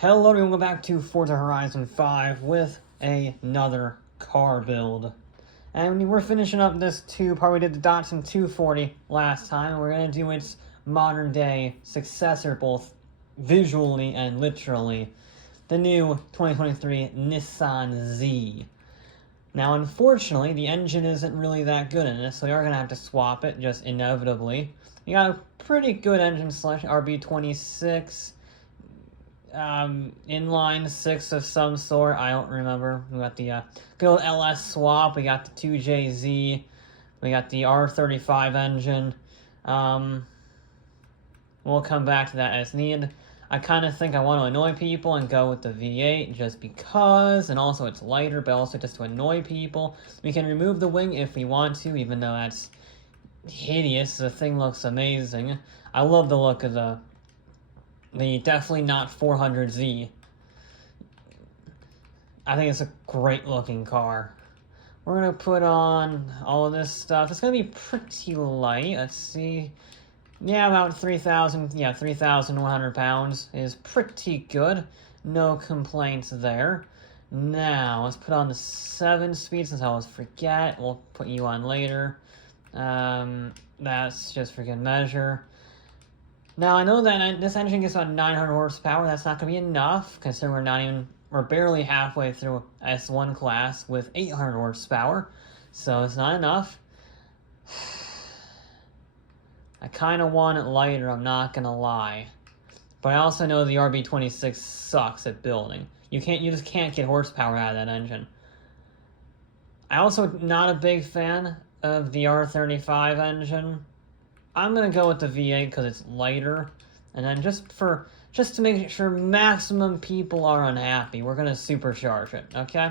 Hello and welcome back to Forza Horizon 5 with another car build. And we're finishing up this two-part. We did the Datsun 240 last time, and we're going to do its modern-day successor, both visually and literally, the new 2023 Nissan Z. Now, unfortunately, the engine isn't really that good in this, so we are going to have to swap it, just inevitably. You got a pretty good engine selection, RB26, inline 6 of some sort, I don't remember. We got the good old LS swap, we got the 2JZ, we got the R35 engine. We'll come back to that as needed. I kind of think I want to annoy people and go with the V8 just because, and also it's lighter, but also just to annoy people. We can remove the wing if we want to, even though that's hideous. The thing looks amazing. I love the look of the definitely not 400Z. I think it's a great looking car. We're gonna put on all of this stuff. It's gonna be pretty light. Let's see. Yeah, about 3,000, 3,100 pounds is pretty good. No complaints there. Now, let's put on the 7-speed since I always forget. We'll put you on later. That's just for good measure. Now, I know that this engine gets about 900 horsepower. That's not going to be enough, considering we're barely halfway through S1 class with 800 horsepower. So it's not enough. I kind of want it lighter, I'm not going to lie. But I also know the RB26 sucks at building. You just can't get horsepower out of that engine. I also not a big fan of the R35 engine. I'm gonna go with the V8 because it's lighter, and then just to make sure maximum people are unhappy, we're gonna supercharge it, okay?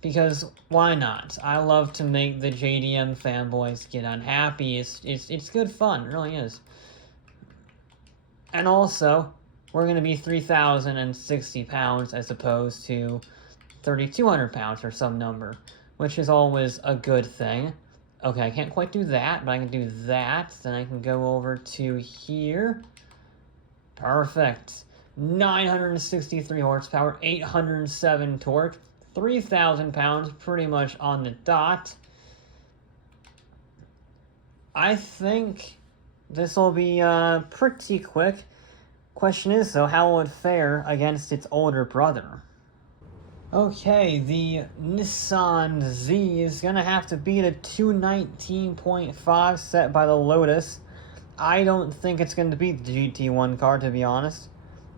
Because why not? I love to make the JDM fanboys get unhappy. It's good fun, it really is. And also, we're gonna be 3,060 pounds as opposed to 3,200 pounds or some number, which is always a good thing. Okay, I can't quite do that, but I can do that. Then I can go over to here. Perfect. 963 horsepower, 807 torque, 3,000 pounds, pretty much on the dot. I think this will be pretty quick. Question is, though, how will it fare against its older brother? Okay, the Nissan Z is going to have to beat a 219.5 set by the Lotus. I don't think it's going to beat the GT1 car, to be honest.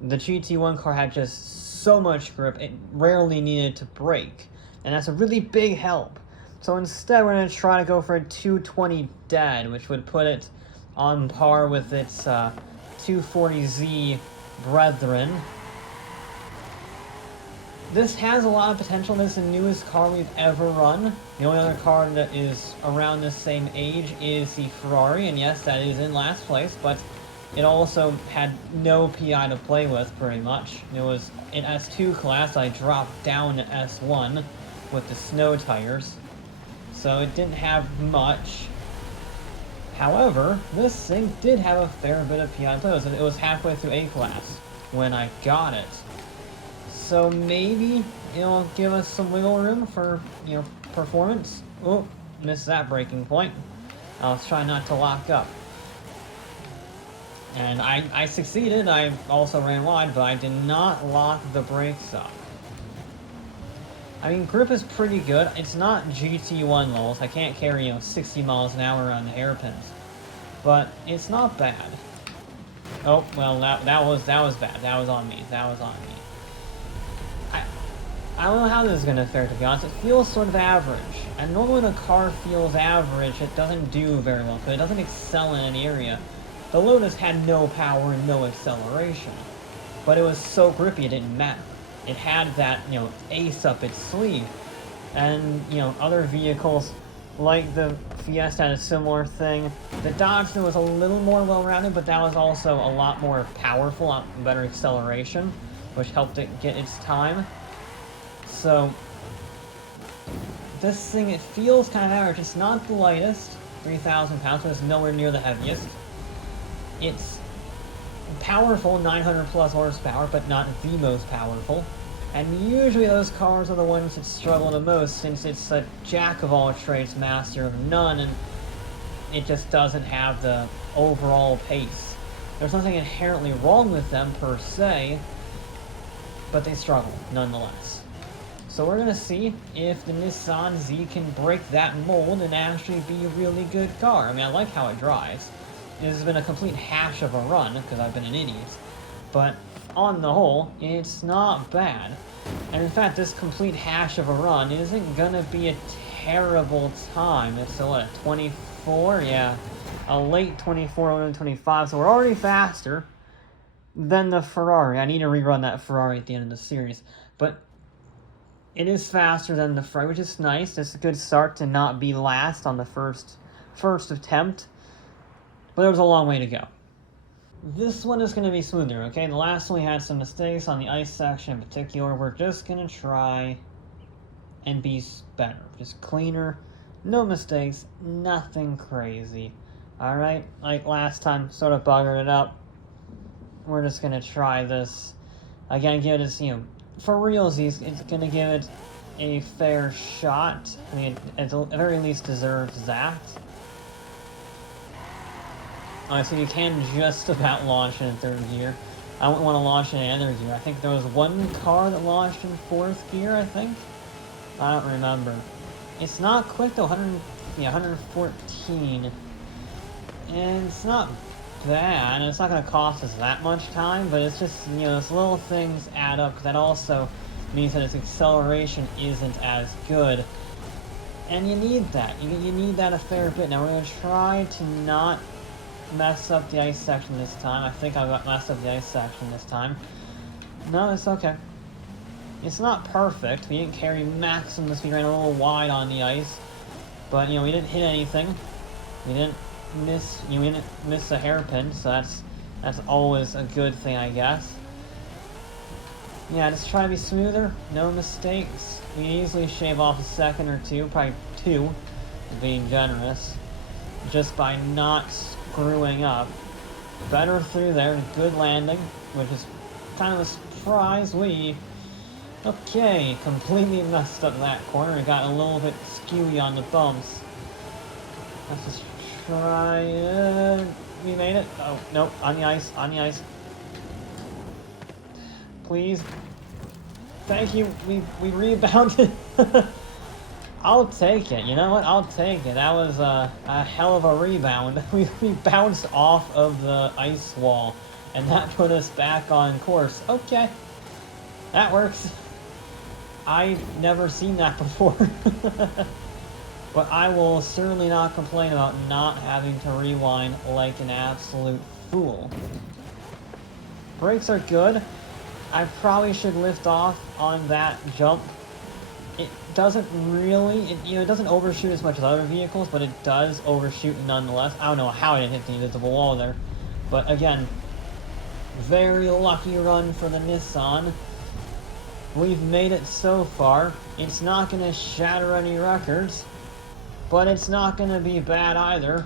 The GT1 car had just so much grip, it rarely needed to brake. And that's a really big help. So instead, we're going to try to go for a 220 dead, which would put it on par with its 240Z brethren. This has a lot of potential. This is the newest car we've ever run. The only other car that is around the same age is the Ferrari, and yes, that is in last place, but it also had no PI to play with, pretty much. It was in S2 class. I dropped down to S1 with the snow tires, so it didn't have much. However, this thing did have a fair bit of PI to play with. It was halfway through A class when I got it. So maybe it'll give us some wiggle room for, performance. Oh, missed that braking point. I was trying not to lock up. And I succeeded. I also ran wide, but I did not lock the brakes up. I mean, grip is pretty good. It's not GT1 levels. I can't carry, 60 miles an hour on the hairpins. But it's not bad. Oh, well, that was bad. That was on me. I don't know how this is going to fare, to be honest. It feels sort of average. And normally when a car feels average, it doesn't do very well, because it doesn't excel in any area. The Lotus had no power and no acceleration. But it was so grippy it didn't matter. It had that, ace up its sleeve. And, other vehicles, like the Fiesta, had a similar thing. The Datsun was a little more well-rounded, but that was also a lot more powerful, a lot better acceleration, which helped it get its time. So, this thing, it feels kind of average. It's not the lightest, 3,000 pounds, but it's nowhere near the heaviest. It's powerful, 900 plus horsepower, but not the most powerful. And usually those cars are the ones that struggle the most, since it's a jack of all trades, master of none, and it just doesn't have the overall pace. There's nothing inherently wrong with them per se, but they struggle nonetheless. So we're gonna see if the Nissan Z can break that mold and actually be a really good car. I mean, I like how it drives. This has been a complete hash of a run, because I've been an idiot. But on the whole, it's not bad. And in fact, this complete hash of a run isn't gonna be a terrible time. It's a, what, 24? Yeah, a late 24, early 25, so we're already faster than the Ferrari. I need to rerun that Ferrari at the end of the series. But it is faster than the Ferrari, which is nice. It's a good start to not be last on the first attempt. But there was a long way to go. This one is going to be smoother, okay? The last one we had some mistakes on the ice section in particular. We're just going to try and be better. Just cleaner, no mistakes, nothing crazy. Alright? Like last time, sort of buggered it up. We're just going to try this. Again, give it a, for realsies, it's going to give it a fair shot. I mean, at the very least deserves that. So you can just about launch it in third gear. I wouldn't want to launch it in other gear. I think there was one car that launched in fourth gear, I think? I don't remember. It's not quick though, 114. And it's not bad, and it's not going to cost us that much time, but it's just, those little things add up, because that also means that its acceleration isn't as good. And you need that. You need that a fair bit. Now we're going to try to not mess up the ice section this time. I think I got messed up the ice section this time. No, it's okay. It's not perfect. We didn't carry maximum speed, ran a little wide on the ice. But, we didn't hit anything. We didn't miss a hairpin, so that's always a good thing, I guess. Yeah, just try to be smoother, no mistakes. You can easily shave off a second or two, probably 2, being generous, just by not screwing up. Better through there, good landing, which is kind of a surprise. Okay, completely messed up that corner. It got a little bit skewy on the bumps. Let's just try it. We made it. Oh, nope, on the ice, Please. Thank you, we rebounded. I'll take it, you know what, I'll take it. That was a hell of a rebound. We bounced off of the ice wall, and that put us back on course. Okay, that works. I've never seen that before. But I will certainly not complain about not having to rewind like an absolute fool. Brakes are good. I probably should lift off on that jump. It doesn't really, it doesn't overshoot as much as other vehicles, but it does overshoot nonetheless. I don't know how I didn't hit the invisible wall there. But again, very lucky run for the Nissan. We've made it so far. It's not going to shatter any records, but it's not going to be bad either.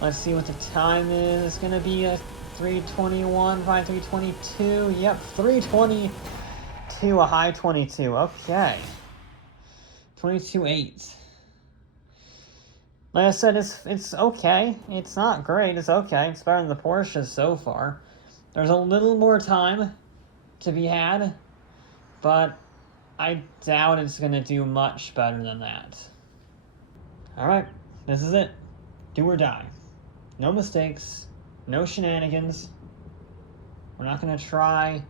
Let's see what the time is. It's going to be a 321, probably 322. Yep, 322, a high 22. Okay. 22.8. Like I said, it's okay. It's not great. It's okay. It's better than the Porsches so far. There's a little more time to be had, but I doubt it's going to do much better than that. Alright, this is it. Do or die. No mistakes. No shenanigans. We're not going to try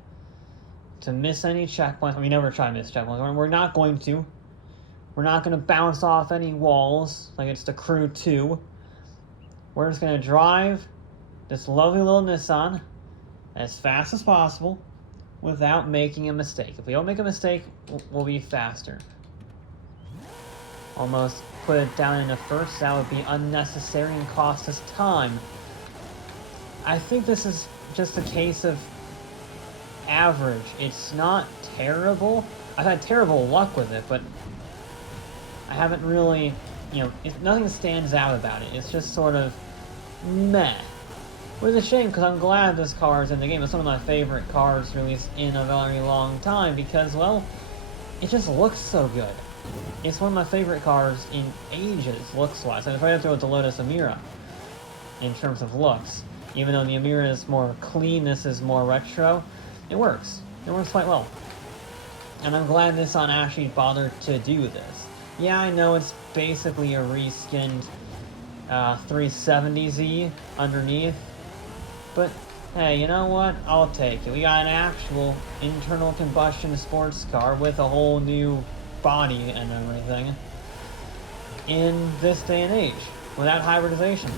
to miss any checkpoints. We never try to miss checkpoints. We're not going to. We're not going to bounce off any walls like it's the Crew 2. We're just going to drive this lovely little Nissan as fast as possible without making a mistake. If we don't make a mistake, we'll be faster. Almost put it down in a first. That would be unnecessary and cost us time. I think this is just a case of average. It's not terrible. I've had terrible luck with it, but I haven't really, nothing stands out about it. It's just sort of meh. Which is a shame, because I'm glad this car is in the game. It's one of my favorite cars released in a very long time, because, well, it just looks so good. It's one of my favorite cars in ages, looks-wise. And if I have to go with the Lotus Emira, in terms of looks, even though the Emira is more clean, this is more retro, it works. It works quite well. And I'm glad Nissan actually bothered to do this. Yeah, I know it's basically a reskinned 370Z underneath, but hey, you know what? I'll take it. We got an actual internal combustion sports car with a whole new body and everything in this day and age without hybridization.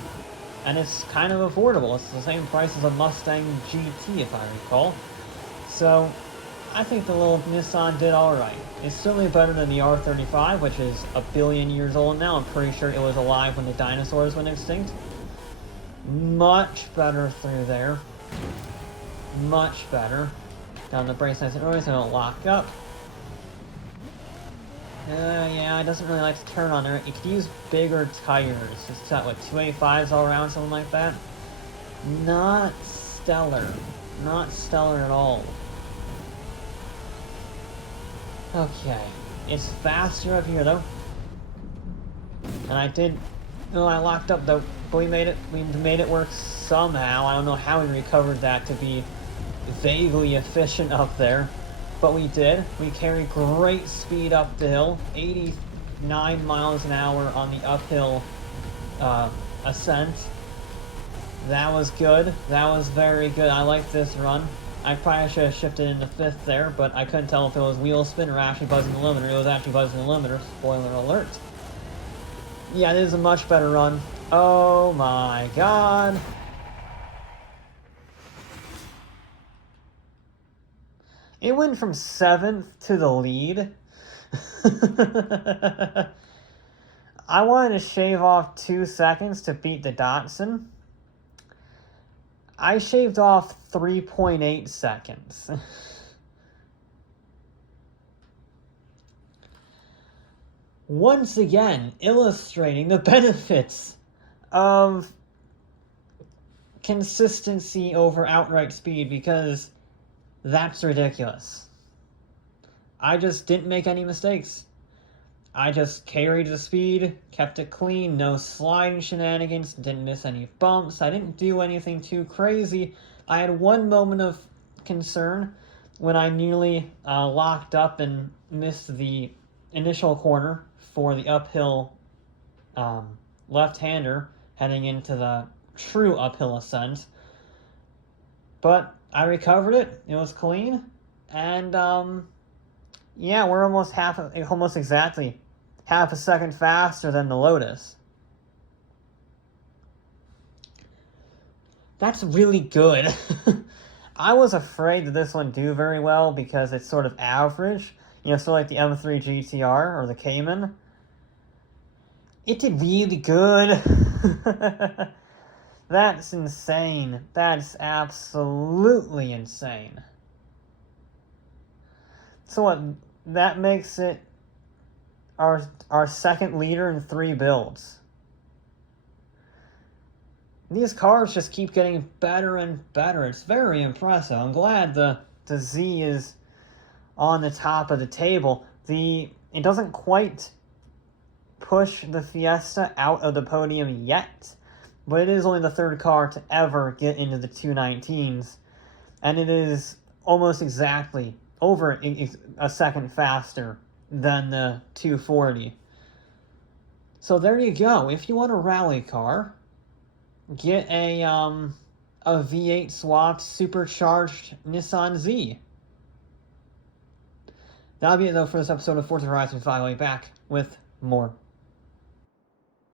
And it's kind of affordable. It's the same price as a Mustang GT, if I recall. So I think the little Nissan did alright. It's certainly better than the R35, which is a billion years old now. I'm pretty sure it was alive when the dinosaurs went extinct. Much better through there. Much better. Down the brakes nice and early so I don't lock up. Yeah, it doesn't really like to turn on there. It could use bigger tires. It's got, what, 285s all around, something like that? Not stellar. Not stellar at all. Okay. It's faster up here, though. And I locked up, though. But we made it work somehow. I don't know how we recovered that to be vaguely efficient up there. But we did. We carried great speed up the hill. 89 miles an hour on the uphill ascent. That was good. That was very good. I like this run. I probably should have shifted into 5th there, but I couldn't tell if it was wheel spin or actually buzzing the limiter. It was actually buzzing the limiter. Spoiler alert. Yeah, it is a much better run. Oh my god. It went from 7th to the lead. I wanted to shave off 2 seconds to beat the Datsun. I shaved off 3.8 seconds. Once again, illustrating the benefits of consistency over outright speed, because that's ridiculous. I just didn't make any mistakes. I just carried the speed, kept it clean, no sliding shenanigans, didn't miss any bumps. I didn't do anything too crazy. I had one moment of concern when I nearly locked up and missed the initial corner for the uphill left-hander heading into the true uphill ascent. But I recovered it. It was clean. And yeah, we're almost exactly half a second faster than the Lotus. That's really good. I was afraid that this wouldn't do very well because it's sort of average. You know, so like the M3 GTR or the Cayman. It did really good. That's insane. That's absolutely insane. So what, that makes it our second leader in 3 builds. These cars just keep getting better and better. It's very impressive. I'm glad the Z is on the top of the table. It doesn't quite push the Fiesta out of the podium yet, but it is only the 3rd car to ever get into the 219s, and it is almost exactly over a second faster than the 240. So there you go. If you want a rally car, get a V8 swapped supercharged Nissan Z. That'll be it though for this episode of Forza Horizon 5. I'll be back with more.